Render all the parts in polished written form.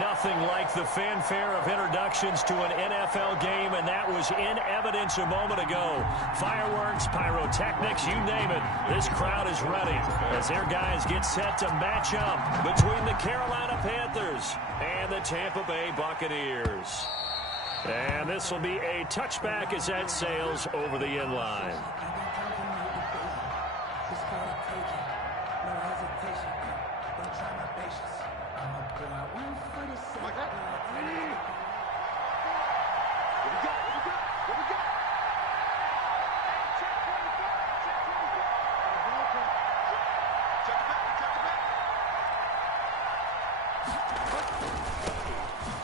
Nothing like the fanfare of introductions to an NFL game, and that was in evidence a moment ago. Fireworks, pyrotechnics, you name it. This crowd is ready as their guys get set to match up between the Carolina Panthers and the Tampa Bay Buccaneers. And this will be a touchback as that sails over the end line.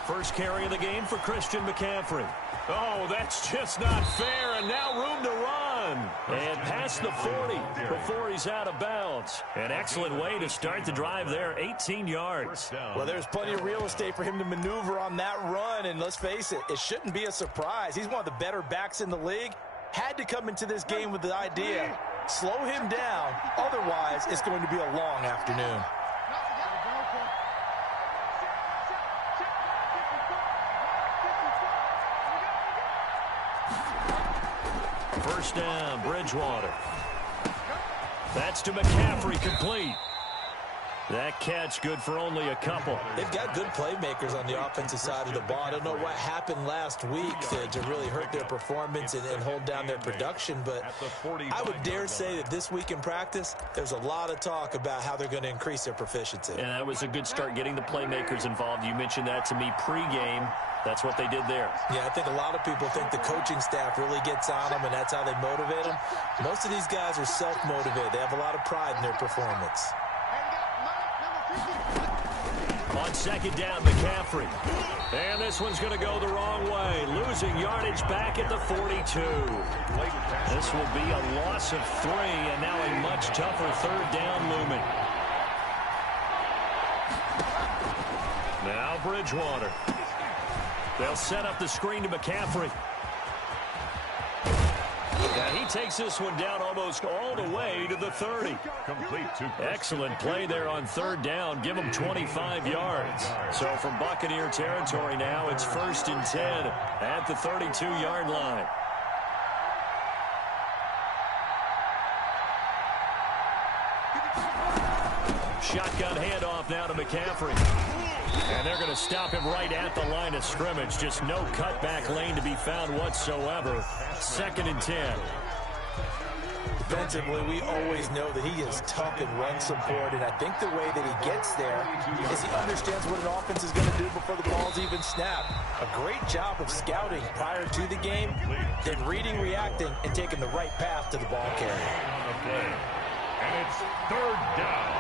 First carry of the game for Christian McCaffrey. Oh, that's just not fair, and now room to run. And past the 40 before he's out of bounds. An excellent way to start the drive there, 18 yards. Well, there's plenty of real estate for him to maneuver on that run, and let's face it, it shouldn't be a surprise. He's one of the better backs in the league. Had to come into this game with the idea, slow him down, otherwise it's going to be a long afternoon. First down, Bridgewater. That's to McCaffrey, complete. That catch good for only a couple. They've got good playmakers on the offensive side of the ball. I don't know what happened last week to really hurt their performance and hold down their production, but I would dare say that this week in practice, there's a lot of talk about how they're going to increase their proficiency. And that was a good start getting the playmakers involved. You mentioned that to me pregame. That's what they did there. Yeah, I think a lot of people think the coaching staff really gets on them, and that's how they motivate them. Most of these guys are self-motivated. They have a lot of pride in their performance. On second down, McCaffrey. And this one's going to go the wrong way. Losing yardage back at the 42. This will be a loss of 3, and now a much tougher third down looming. Now Bridgewater. They'll set up the screen to McCaffrey. And he takes this one down almost all the way to the 30. Excellent play there on third down. Give him 25 yards. So from Buccaneer territory now, it's 1st and 10 at the 32-yard line. Shotgun handoff now to McCaffrey. And they're going to stop him right at the line of scrimmage. Just no cutback lane to be found whatsoever. 2nd and 10. Defensively, we always know that he is tough in run support, and I think the way that he gets there is he understands what an offense is going to do before the ball's even snapped. A great job of scouting prior to the game, then reading, reacting, and taking the right path to the ball carrier. And it's 3rd down.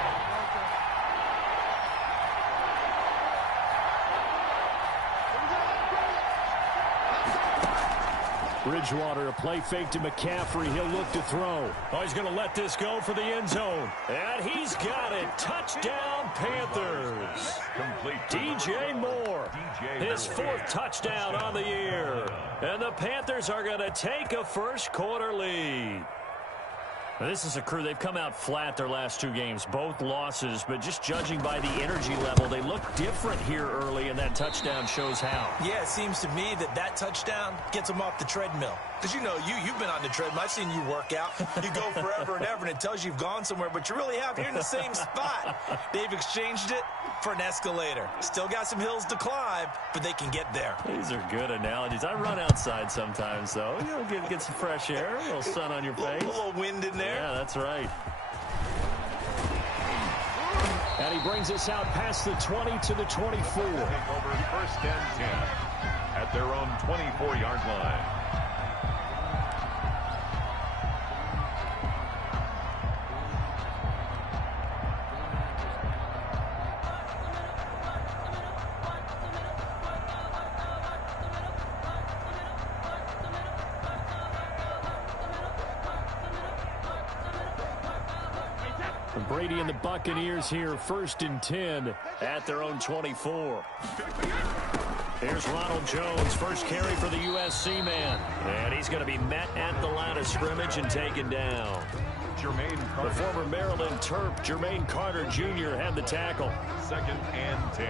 Bridgewater, a play fake to McCaffrey. He'll look to throw. Oh, he's going to let this go for the end zone. And he's got it. Touchdown, Panthers. Complete. DJ Moore. His 4th touchdown on the year. And the Panthers are going to take a first quarter lead. Now, this is a crew. They've come out flat their last 2 games, both losses, but just judging by the energy level, they look different here early, and that touchdown shows how. Yeah, it seems to me that touchdown gets them off the treadmill. Because, you know, you've been on the treadmill. I've seen you work out. You go forever and ever, and it tells you you've gone somewhere, but you really have. You're in the same spot. They've exchanged it for an escalator. Still got some hills to climb, but they can get there. These are good analogies. I run outside sometimes, though. You know, get some fresh air, a little sun on your face. A little wind in there. Yeah, that's right. And he brings us out past the 20 to the 24. Take over 1st and 10 at their own 24-yard line. Brady and the Buccaneers here, 1st and 10 at their own 24. Here's Ronald Jones, first carry for the USC man. And he's going to be met at the line of scrimmage and taken down. The former Maryland Terp, Jermaine Carter Jr. had the tackle. 2nd and 10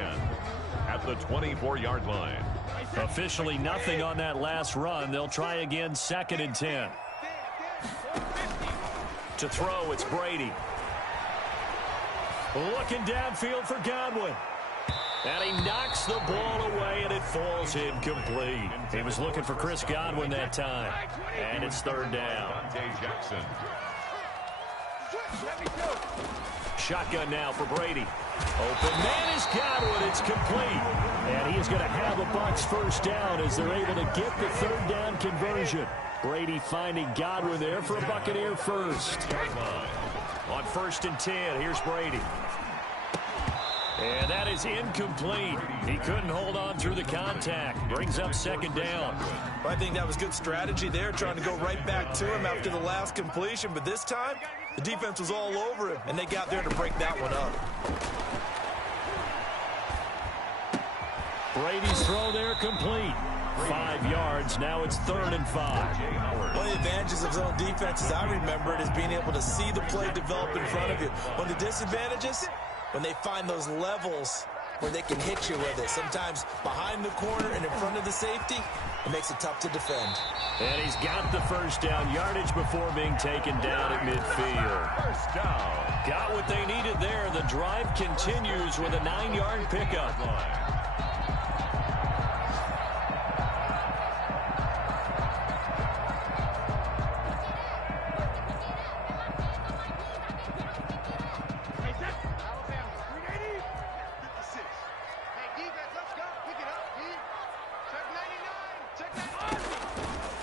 at the 24-yard line. Officially nothing on that last run. They'll try again, 2nd and 10. To throw, it's Brady. Looking downfield for Godwin. And he knocks the ball away, and it falls incomplete. He was looking for Chris Godwin that time. And it's 3rd down. Jackson. Shotgun now for Brady. Open man is Godwin. It's complete. And he is going to have a Bucs 1st down as they're able to get the 3rd down conversion. Brady finding Godwin there for a Buccaneer 1st. On 1st and 10, here's Brady. And that is incomplete. He couldn't hold on through the contact. Brings up 2nd down. I think that was good strategy there, trying to go right back to him after the last completion. But this time, the defense was all over him, and they got there to break that one up. Brady's throw there complete. 5 yards. Now it's 3rd and 5. One of the advantages of zone defense, as I remember it, is being able to see the play develop in front of you. One of the disadvantages, when they find those levels where they can hit you with it. Sometimes behind the corner and in front of the safety, it makes it tough to defend. And he's got the 1st down yardage before being taken down at midfield. 1st down. Got what they needed there. The drive continues with a 9-yard pickup.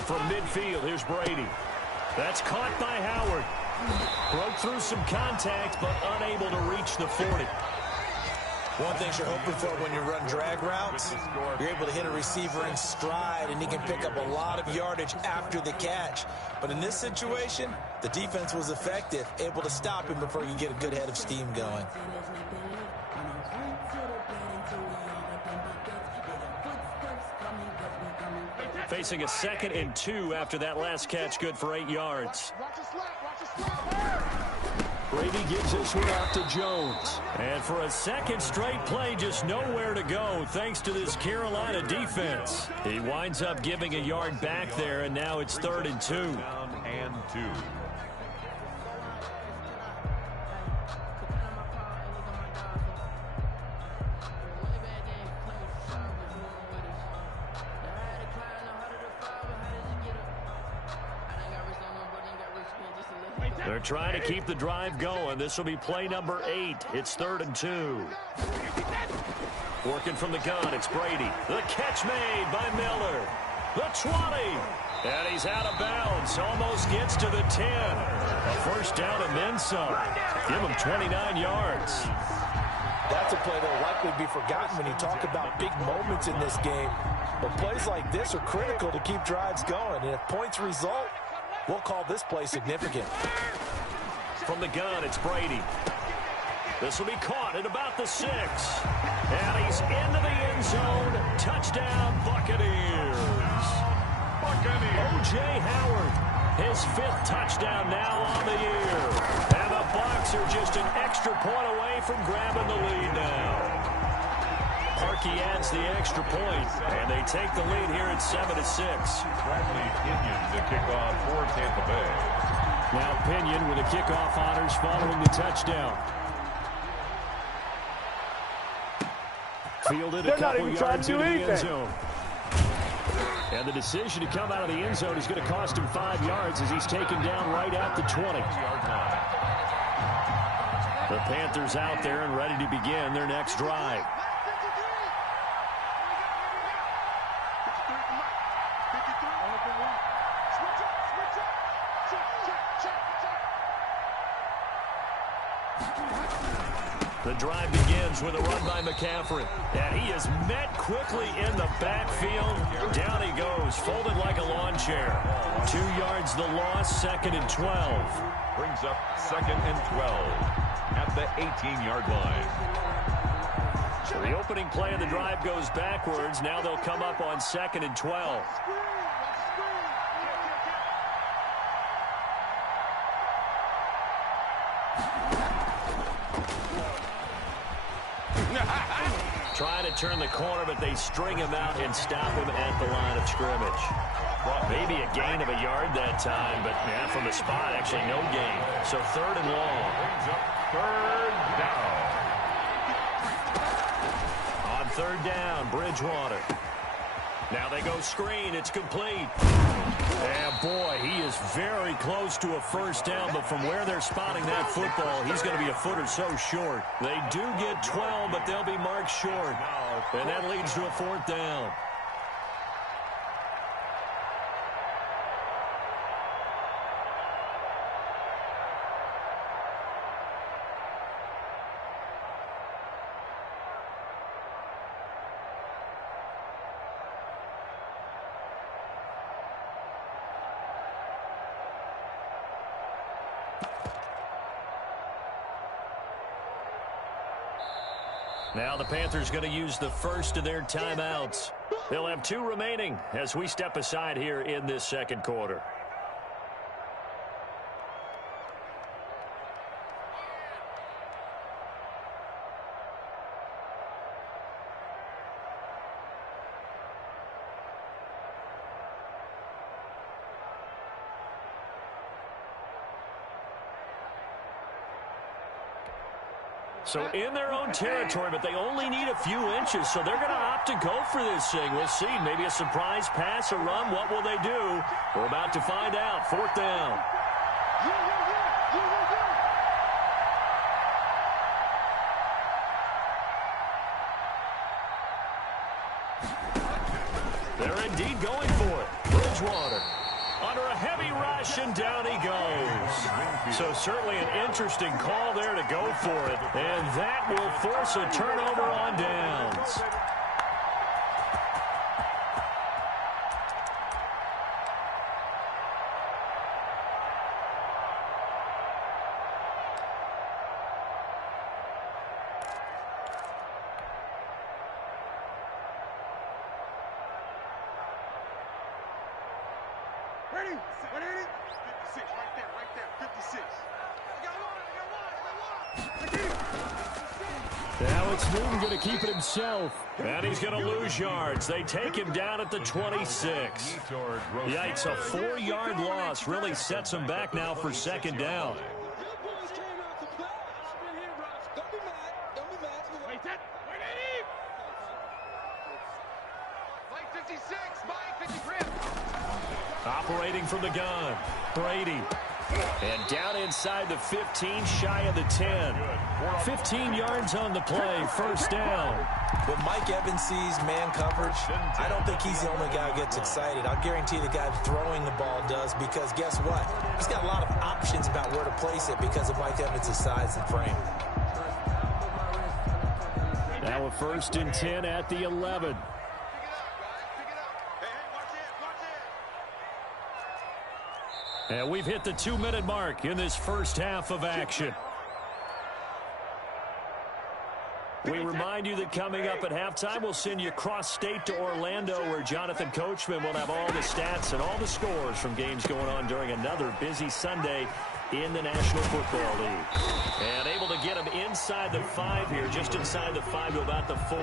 From midfield, here's Brady. That's caught by Howard. Broke through some contact, but unable to reach the 40. One thing you're hoping for when you run drag routes, you're able to hit a receiver in stride, and he can pick up a lot of yardage after the catch. But in this situation, the defense was effective, able to stop him before you get a good head of steam going. Facing a 2nd and 2 after that last catch, good for 8 yards. Brady gives this one out to Jones. And for a 2nd straight play, just nowhere to go thanks to this Carolina defense. He winds up giving a yard back there, and now it's 3rd and 2. Down and 2. They're trying to keep the drive going. This will be play number 8. It's 3rd and 2. Working from the gun, it's Brady. The catch made by Miller. The 20. And he's out of bounds. Almost gets to the 10. A 1st down and then some. Give him 29 yards. That's a play that will likely be forgotten when you talk about big moments in this game. But plays like this are critical to keep drives going. And if points result, we'll call this play significant. From the gun, it's Brady. This will be caught at about the 6. And he's into the end zone. Touchdown, Buccaneers. O.J. Howard, his 5th touchdown now on the year. And the Bucs are just an extra point away from grabbing the lead now. Parkey adds the extra point, and they take the lead here at 7-6. Bradley Pinion to kick off for Tampa Bay. Now Pinion with the kickoff honors following the touchdown. Fielded a couple yards into the end zone. And the decision to come out of the end zone is going to cost him 5 yards as he's taken down right at the 20. The Panthers out there and ready to begin their next drive. The drive begins with a run by McCaffrey. And he is met quickly in the backfield. Down he goes, folded like a lawn chair. 2 yards the loss, 2nd and 12. Brings up 2nd and 12 at the 18-yard line. So the opening play of the drive goes backwards. Now they'll come up on 2nd and 12. Trying to turn the corner, but they string him out and stop him at the line of scrimmage. Maybe a gain of a yard that time, but yeah, from the spot, actually no gain. So 3rd and long. Third down. On 3rd down, Bridgewater. Now they go screen. It's complete. And boy, he is very close to a first down, but from where they're spotting that football, he's going to be a foot or so short. They do get 12, but they'll be marked short. And that leads to a 4th down. Now the Panthers going to use the first of their timeouts. They'll have 2 remaining as we step aside here in this 2nd quarter. So in their own territory, but they only need a few inches, so they're going to opt to go for this thing. We'll see. Maybe a surprise pass, a run. What will they do? We're about to find out. 4th down. They're indeed going for it. Bridgewater under a heavy rush, and down he goes. So certainly an interesting call there to go for it, and that will force a turnover on downs. Ready? 56, right there, 56. Now it's Newton going to keep it himself, and he's going to lose yards. They take him down at the 26. Yikes, a 4-yard loss really sets him back now for 2nd down. Operating from the gun, Brady. And down inside the 15, shy of the 10. 15 yards on the play, 1st down. When Mike Evans sees man coverage, I don't think he's the only guy who gets excited. I'll guarantee the guy throwing the ball does, because guess what? He's got a lot of options about where to place it because of Mike Evans' size and frame. Now a 1st and 10 at the 11. And we've hit the 2-minute mark in this first half of action. We remind you that coming up at halftime, we'll send you cross-state to Orlando, where Jonathan Coachman will have all the stats and all the scores from games going on during another busy Sunday in the National Football League. And able to get him inside the 5 here, just inside the 5 to about the 4.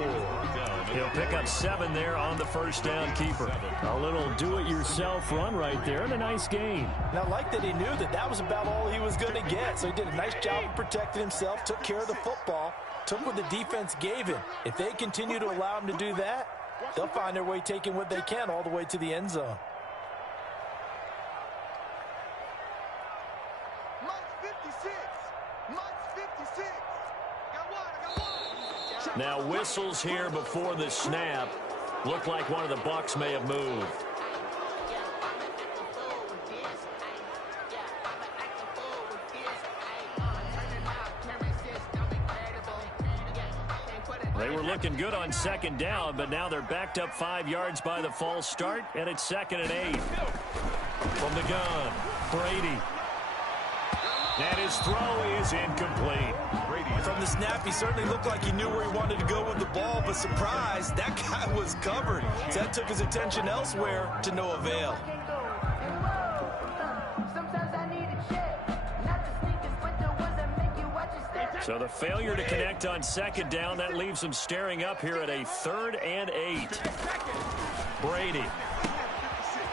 He'll pick up 7 there on the 1st down keeper. A little do-it-yourself run right there, and a nice gain. Now, I like that he knew that that was about all he was going to get, so he did a nice job of protecting himself, took care of the football, took what the defense gave him. If they continue to allow him to do that, they'll find their way taking what they can all the way to the end zone. Now whistles here before the snap. Looked like one of the Bucs may have moved. They were looking good on 2nd down, but now they're backed up 5 yards by the false start, and it's 2nd and 8. From the gun, Brady. And his throw is incomplete. From the snap, he certainly looked like he knew where he wanted to go with the ball, but surprise, that guy was covered. So that took his attention elsewhere to no avail. So the failure to connect on second down, that leaves them staring up here at a 3rd and 8. Brady.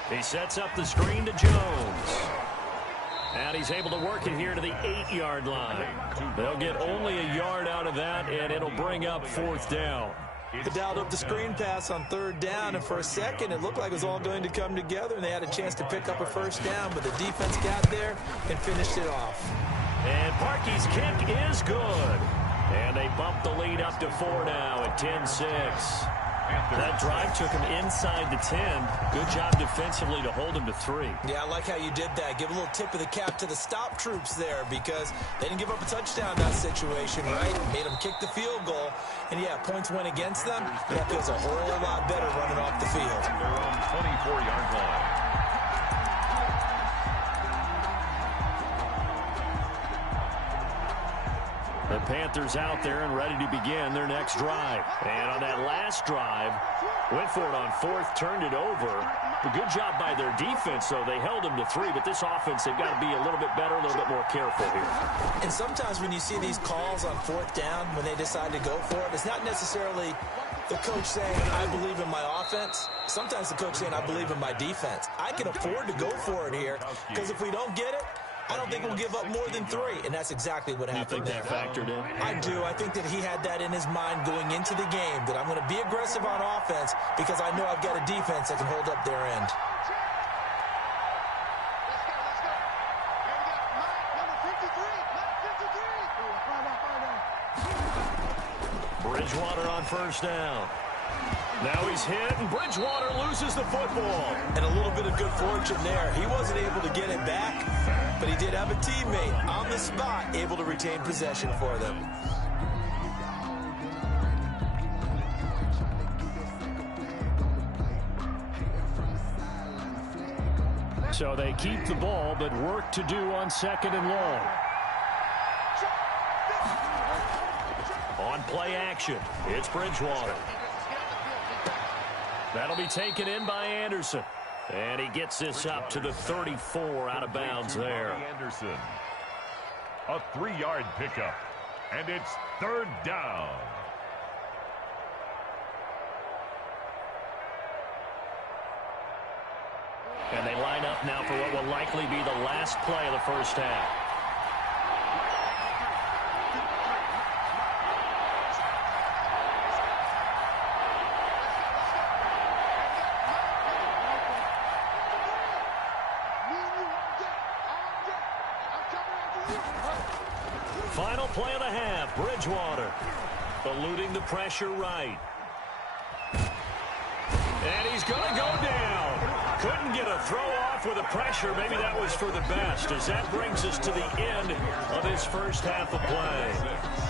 He sets up the screen to Jones. And he's able to work it here to the 8-yard line. They'll get only a yard out of that, and it'll bring up 4th down. They dialed up the screen pass on 3rd down, and for a second it looked like it was all going to come together, and they had a chance to pick up a 1st down, but the defense got there and finished it off. And Parkey's kick is good. And they bump the lead up to 4 now at 10-6. That drive took him inside the 10. Good job defensively to hold him to 3. Yeah, I like how you did that. Give a little tip of the cap to the stop troops there because they didn't give up a touchdown in that situation, right? Made them kick the field goal. And, yeah, points went against them. That feels a whole lot better running off the field. Their own 24-yard line. The Panthers out there and ready to begin their next drive. And on that last drive, went for it on 4th, turned it over. A good job by their defense, though. They held them to 3, but this offense, they've got to be a little bit better, a little bit more careful here. And sometimes when you see these calls on 4th down, when they decide to go for it, it's not necessarily the coach saying, I believe in my offense. Sometimes the coach saying, I believe in my defense. I can afford to go for it here because if we don't get it, I don't think we'll give up more than 3, and that's exactly what happened there. You think that factored in? I do. I think that he had that in his mind going into the game, that I'm going to be aggressive on offense because I know I've got a defense that can hold up their end. Bridgewater on 1st down. Now he's hit, and Bridgewater loses the football. And a little bit of good fortune there. He wasn't able to get it back, but he did have a teammate on the spot able to retain possession for them. So they keep the ball, but work to do on 2nd and long. On play action, it's Bridgewater. That'll be taken in by Anderson. And he gets this up to the 34 out of bounds there. Anderson. A 3-yard pickup. And it's 3rd down. And they line up now for what will likely be the last play of the first half. Final play of the half, Bridgewater eluding the pressure right. And he's going to go down. Couldn't get a throw off with the pressure. Maybe that was for the best, as that brings us to the end of this first half of play.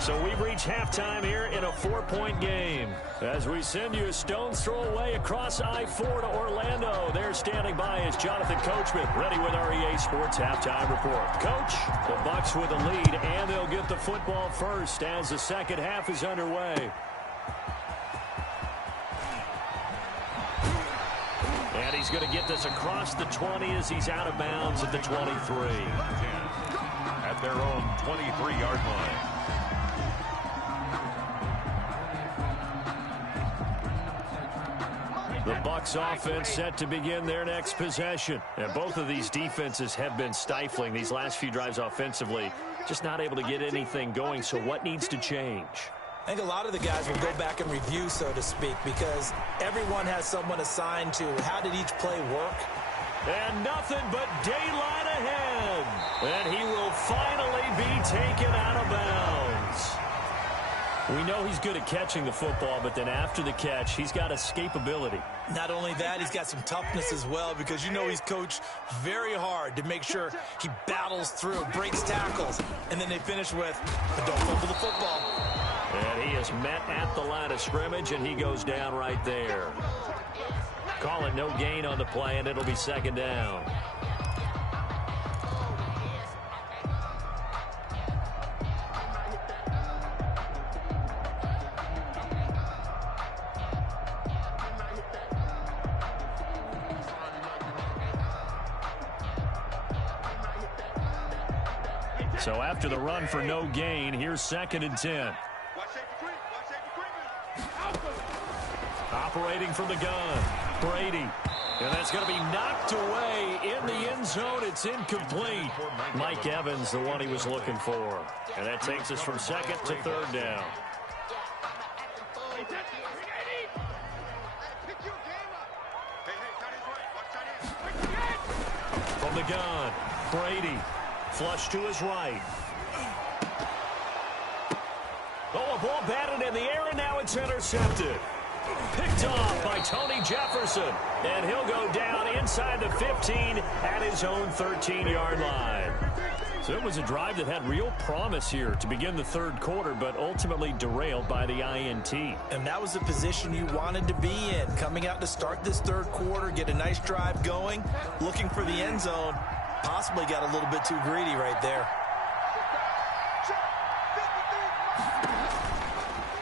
So we've reached halftime here in a 4-point game. As we send you a stone's throw away across I-4 to Orlando. There standing by is Jonathan Coachman, ready with REA Sports Halftime Report. Coach, the Bucs with a lead, and they'll get the football first as the second half is underway. And he's going to get this across the 20 as he's out of bounds at the 23. At their own 23-yard line. The Bucs offense set to begin their next possession. And both of these defenses have been stifling these last few drives offensively. Just not able to get anything going. So what needs to change? I think a lot of the guys will go back and review, so to speak, because everyone has someone assigned to how did each play work. And nothing but daylight ahead. And he will finally be taken out of bounds. We know he's good at catching the football, but then after the catch, he's got escapability. Not only that, he's got some toughness as well, because you know he's coached very hard to make sure he battles through, breaks tackles, and then they finish with, but don't fumble the football. And he is met at the line of scrimmage, and he goes down right there. Call it no gain on the play, and it'll be second down. So after the run for no gain, here's 2nd and 10. Operating from the gun, Brady. And that's going to be knocked away in the end zone. It's incomplete. Mike Evans, the one he was looking for. And that takes us from 2nd to 3rd down. From the gun, Brady. Flush to his right. Oh, a ball batted in the air, and now it's intercepted. Picked off by Tony Jefferson. And he'll go down inside the 15 at his own 13-yard line. So it was a drive that had real promise here to begin the 3rd quarter, but ultimately derailed by the INT. And that was the position you wanted to be in. Coming out to start this 3rd quarter, get a nice drive going, looking for the end zone. Possibly got a little bit too greedy right there.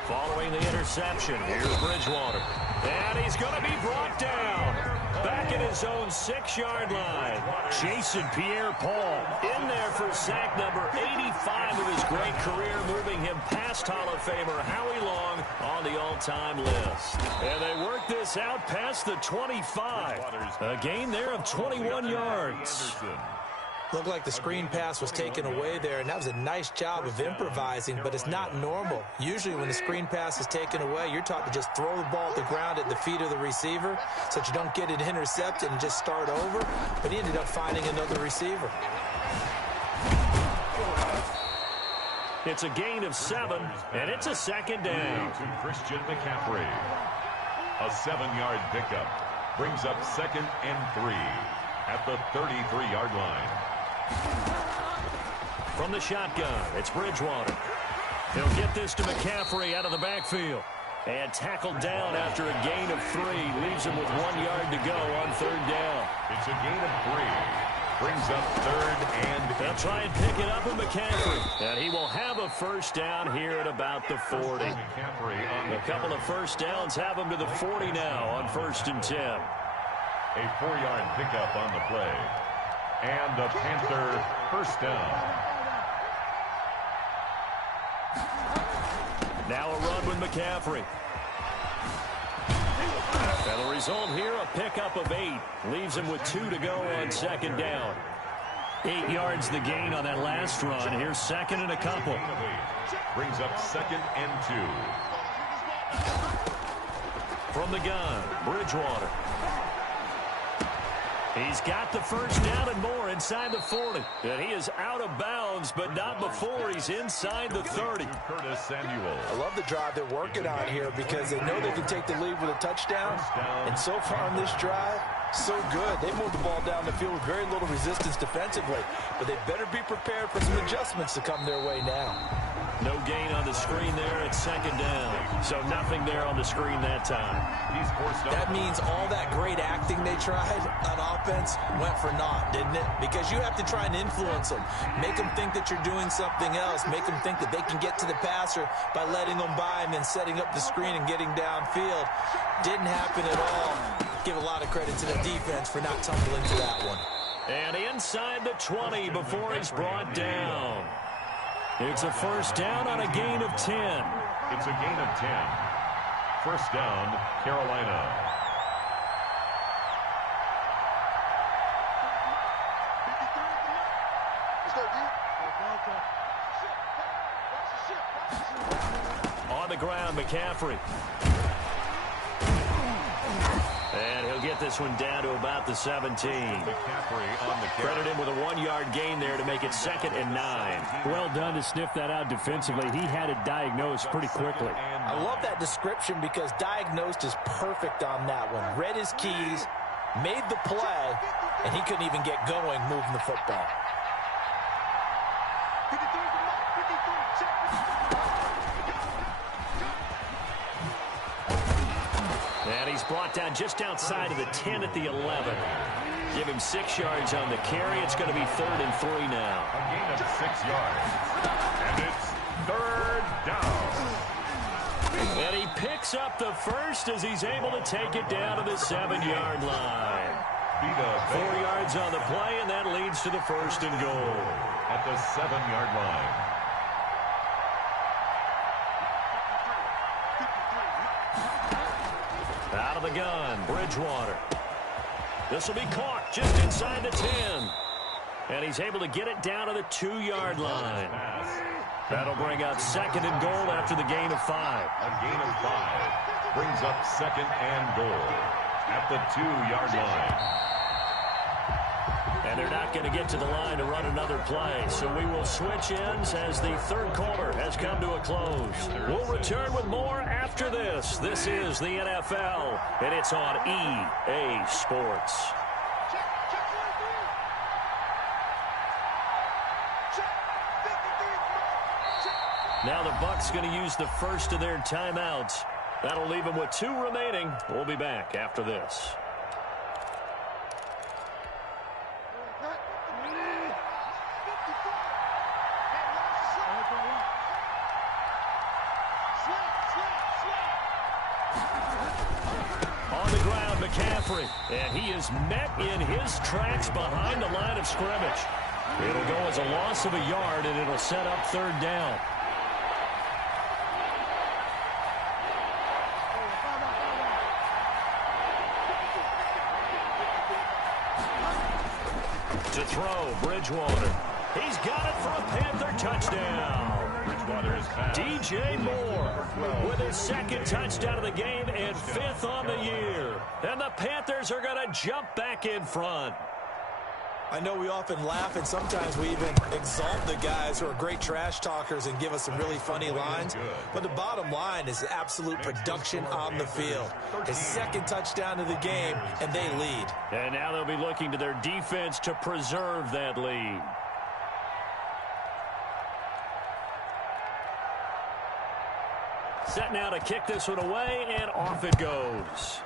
Following the interception, here's Bridgewater. And he's going to be brought down. Back at his own 6-yard line. Jason Pierre-Paul in there for sack number 85 of his great career, moving him past Hall of Famer Howie Long on the all-time list. And they work this out past the 25. A gain there of 21 yards. Looked like the screen pass was taken away there, and that was a nice job of improvising, but it's not normal. Usually when the screen pass is taken away, you're taught to just throw the ball at the ground at the feet of the receiver so that you don't get it intercepted and just start over, but he ended up finding another receiver. It's a gain of 7, and it's a 2nd down. Christian McCaffrey. A 7-yard pickup brings up 2nd and 3 at the 33-yard line. From the shotgun, it's Bridgewater. He'll get this to McCaffrey out of the backfield. And tackled down after a gain of 3. Leaves him with 1 yard to go on 3rd down. It's a gain of 3. Brings up 3rd and... They'll try and pick it up with McCaffrey. And he will have a 1st down here at about the 40. A couple of 1st downs have him to the 40 now on 1st and 10. A 4-yard pickup on the play. And the Panther 1st down. Now a run with McCaffrey. And the result here, a pickup of 8. Leaves him with 2 to go on 2nd down. 8 yards the gain on that last run. Here's 2nd and a couple. Brings up 2nd and 2. From the gun, Bridgewater. He's got the 1st down and more inside the 40. And he is out of bounds, but not before he's inside the 30. Curtis Samuel. I love the drive they're working on here because they know they can take the lead with a touchdown. And so far on this drive, so good. They moved the ball down the field with very little resistance defensively. But they better be prepared for some adjustments to come their way now. No gain on the screen there at 2nd down. So nothing there on the screen that time. That means all that great acting they tried on offense went for naught, didn't it? Because you have to try and influence them. Make them think that you're doing something else. Make them think that they can get to the passer by letting them by and then setting up the screen and getting downfield. Didn't happen at all. Give a lot of credit to the defense for not tumbling to that one. And inside the 20 before he's brought down. It's a 1st down on a gain of 10. It's a gain of 10. 1st down, Carolina. On the ground, McCaffrey. And he'll get this one down to about the 17. McCaffrey on the carry. Credit him with a 1-yard gain there to make it 2nd and 9. Well done to sniff that out defensively. He had it diagnosed pretty quickly. I love that description because diagnosed is perfect on that one. Read his keys, made the play, and he couldn't even get going moving the football. And he's brought down just outside of the 10 at the 11. Give him 6 yards on the carry. It's going to be 3rd and 3 now. A gain of 6 yards. And it's 3rd down. And he picks up the 1st as he's able to take it down to the 7-yard line. Speed 4 yards on the play, and that leads to the first and goal. At the 7-yard line. Out of the gun, Bridgewater. This will be caught just inside the 10. And he's able to get it down to the 2-yard line. That'll bring up second and goal after the gain of 5. A gain of 5 brings up second and goal at the 2-yard line. And they're not going to get to the line to run another play. So we will switch ends as the third quarter has come to a close. We'll return with more after this. This is the NFL, and it's on EA Sports. Now the Bucs going to use the first of their timeouts. That'll leave them with 2 remaining. We'll be back after this. On the ground, McCaffrey. And he is met in his tracks behind the line of scrimmage. It'll go as a loss of a yard, and it'll set up third down. To throw, Bridgewater. He's got it for a Panther touchdown. Bridgewater is back. DJ Moore with his second touchdown of the game and 5th on the year. And the Panthers are going to jump back in front. I know we often laugh, and sometimes we even exalt the guys who are great trash talkers and give us some really funny lines. But the bottom line is absolute production on the field. His second touchdown of the game, and they lead. And now they'll be looking to their defense to preserve that lead. Set now to kick this one away, and off it goes.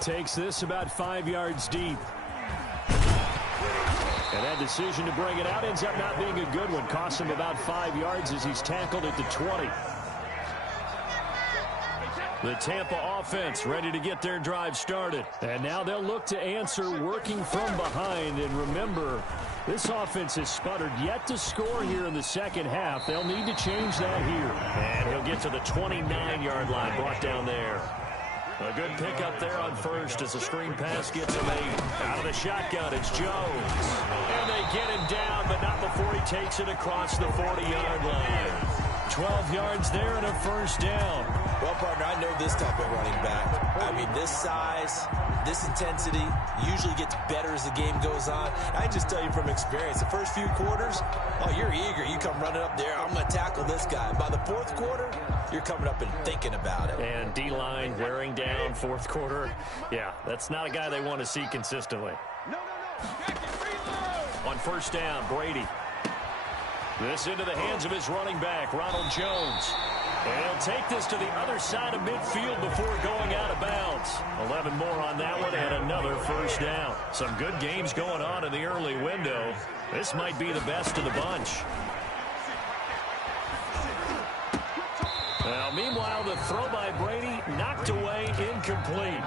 Takes this about 5 yards deep. And that decision to bring it out ends up not being a good one. Costs him about 5 yards as he's tackled at the 20. The Tampa offense ready to get their drive started. And now they'll look to answer working from behind. And remember, this offense has sputtered yet to score here in the second half. They'll need to change that here. And he'll get to the 29-yard line, brought down there. A good pickup there on first as the screen pass gets him 8. Out of the shotgun, it's Jones. And they get him down, but not before he takes it across the 40-yard line. 12 yards there and a first down. Well, partner, I know this type of running back. I mean, this size, this intensity usually gets better as the game goes on. I just tell you from experience, the first few quarters, oh, you're eager. You come running up there, I'm going to tackle this guy. By the fourth quarter, you're coming up and thinking about it. And D-line wearing down fourth quarter. Yeah, that's not a guy they want to see consistently. On first down, Brady. This into the hands of his running back, Ronald Jones. And he'll take this to the other side of midfield before going out of bounds. 11 more on that one and another first down. Some good games going on in the early window. This might be the best of the bunch. Now, meanwhile, the throw by Brady knocked away, incomplete.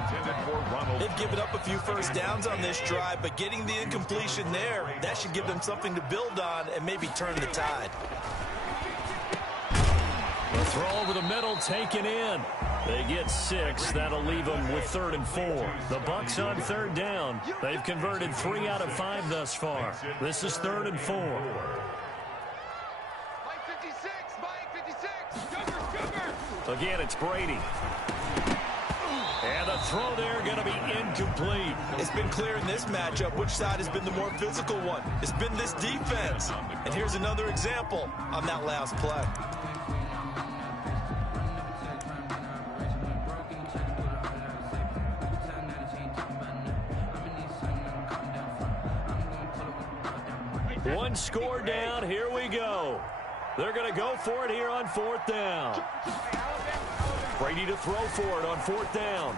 They've given up a few first downs on this drive, but getting the incompletion there, that should give them something to build on and maybe turn the tide. The throw over the middle taken in. They get 6. That'll leave them with 3rd and 4. The Bucs on third down. They've converted 3 out of 5 thus far. This is 3rd and 4. Again, it's Brady. And the throw there going to be incomplete. It's been clear in this matchup which side has been the more physical one. It's been this defense. And here's another example on that last play. One score down. Here we go. They're going to go for it here on 4th down. Brady to throw for it on 4th down.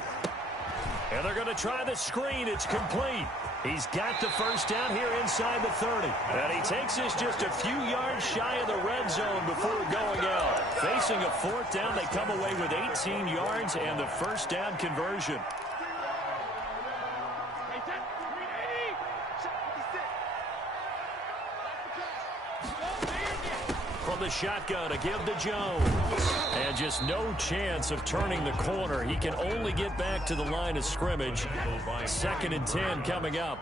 And they're going to try the screen. It's complete. He's got the first down here inside the 30. And he takes this just a few yards shy of the red zone before going out. Facing a fourth down, they come away with 18 yards and the first down conversion. From the shotgun, a give to Jones. And just no chance of turning the corner. He can only get back to the line of scrimmage. 2nd and 10 coming up.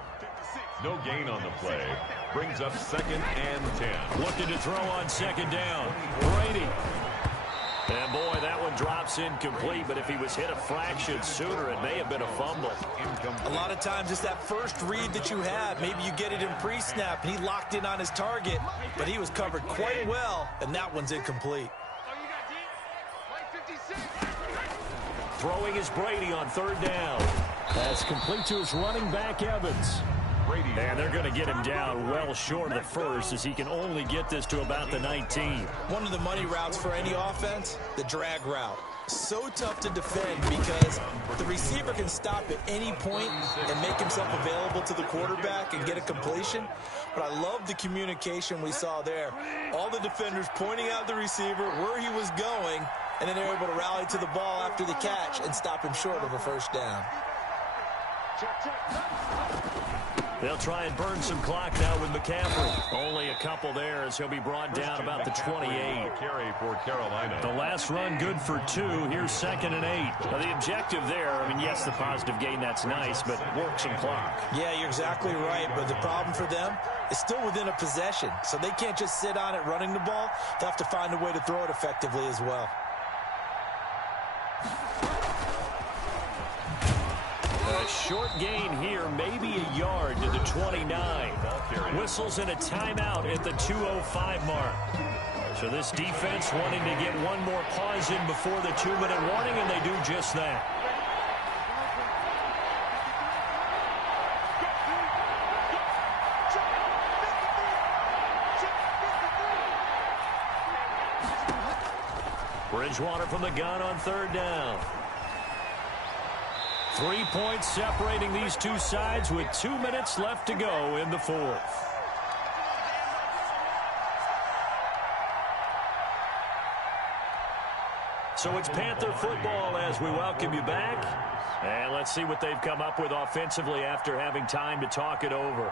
No gain on the play. Brings up 2nd and 10. Looking to throw on 2nd down. Brady. And boy, that one drops incomplete, but if he was hit a fraction sooner, it may have been a fumble. A lot of times it's that first read that you have. Maybe you get it in pre-snap, and he locked in on his target, but he was covered quite well, and that one's incomplete. Throwing is Brady on 3rd down. That's complete to his running back, Evans. And they're going to get him down well short of the first, as he can only get this to about the 19. One of the money routes for any offense, the drag route. So tough to defend because the receiver can stop at any point and make himself available to the quarterback and get a completion. But I love the communication we saw there. All the defenders pointing out the receiver, where he was going, and then they're able to rally to the ball after the catch and stop him short of a first down. They'll try and burn some clock now with McCaffrey. Only a couple there as he'll be brought down about the 28. Carry for Carolina. The last run good for 2. Here's 2nd and 8. Now the objective there, I mean, yes, the positive gain, that's nice, but work some clock. Yeah, you're exactly right, but the problem for them is still within a possession, so they can't just sit on it running the ball. They'll have to find a way to throw it effectively as well. A short gain here, maybe a yard to the 29. Whistles and a timeout at the 2:05 mark. So this defense wanting to get one more pause in before the 2-minute warning, and they do just that. Bridgewater from the gun on 3rd down. 3 points separating these two sides with 2 minutes left to go in the 4th. So it's Panther football as we welcome you back. And let's see what they've come up with offensively after having time to talk it over.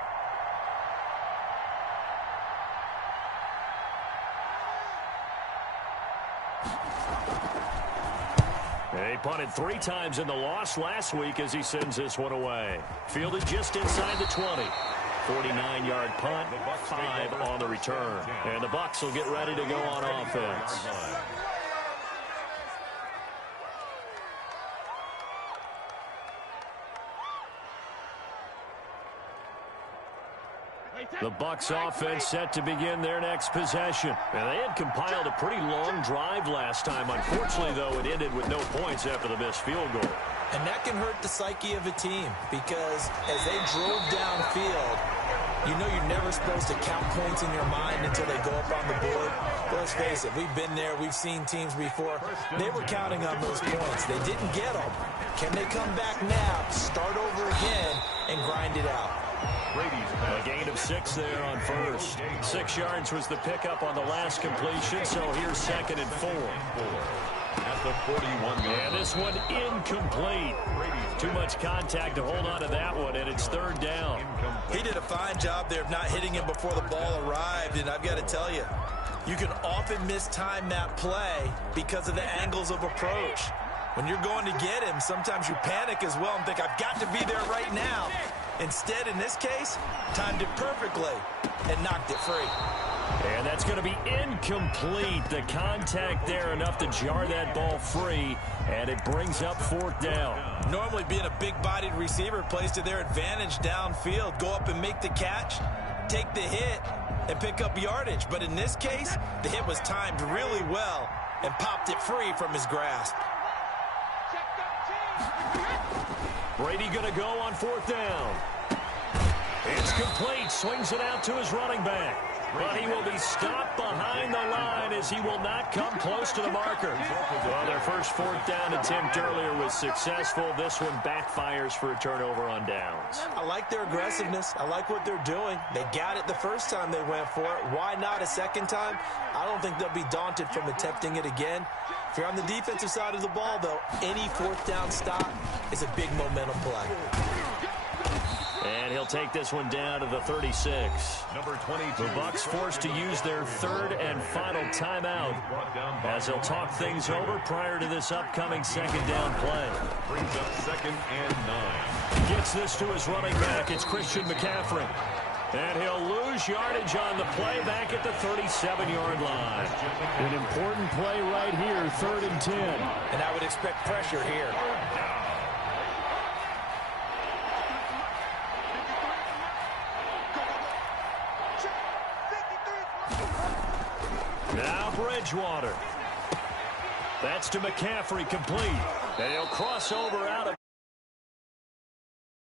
He punted 3 times in the loss last week as he sends this one away. Fielded just inside the 20. 49-yard punt, 5 on the return. And the Bucs will get ready to go on offense. The Bucs offense set to begin their next possession. And they had compiled a pretty long drive last time. Unfortunately, though, it ended with no points after the missed field goal. And that can hurt the psyche of a team because as they drove downfield, you know you're never supposed to count points in your mind until they go up on the board. But let's face it, we've been there. We've seen teams before. They were counting on those points. They didn't get them. Can they come back now, start over again, and grind it out? A gain of 6 there on first. 6 yards was the pickup on the last completion, so here's 2nd and 4. At the 41. And this one incomplete. Too much contact to hold on to that one, and it's 3rd down. He did a fine job there of not hitting him before the ball arrived, and I've got to tell you, you can often mistime that play because of the angles of approach. When you're going to get him, sometimes you panic as well and think, I've got to be there right now. Instead, in this case, timed it perfectly and knocked it free. And that's going to be incomplete. The contact there enough to jar that ball free, and it brings up 4th down. Normally, being a big-bodied receiver plays to their advantage downfield. Go up and make the catch, take the hit, and pick up yardage. But in this case, the hit was timed really well and popped it free from his grasp. Brady going to go on 4th down. It's complete. Swings it out to his running back. But he will be stopped behind the line as he will not come close to the marker. Well, their first fourth down attempt earlier was successful. This one backfires for a turnover on downs. I like their aggressiveness. I like what they're doing. They got it the first time they went for it. Why not a second time? I don't think they'll be daunted from attempting it again. If you're on the defensive side of the ball, though, any fourth down stop is a big momentum play. And he'll take this one down to the 36. Number 22. The Bucs forced to use their third and final timeout as they'll talk things over prior to this upcoming second down play. Brings up 2nd and 9. Gets this to his running back. It's Christian McCaffrey. And he'll lose yardage on the play back at the 37-yard line. An important play right here, 3rd and 10. And I would expect pressure here. Now Bridgewater. That's to McCaffrey, complete. And he'll cross over out of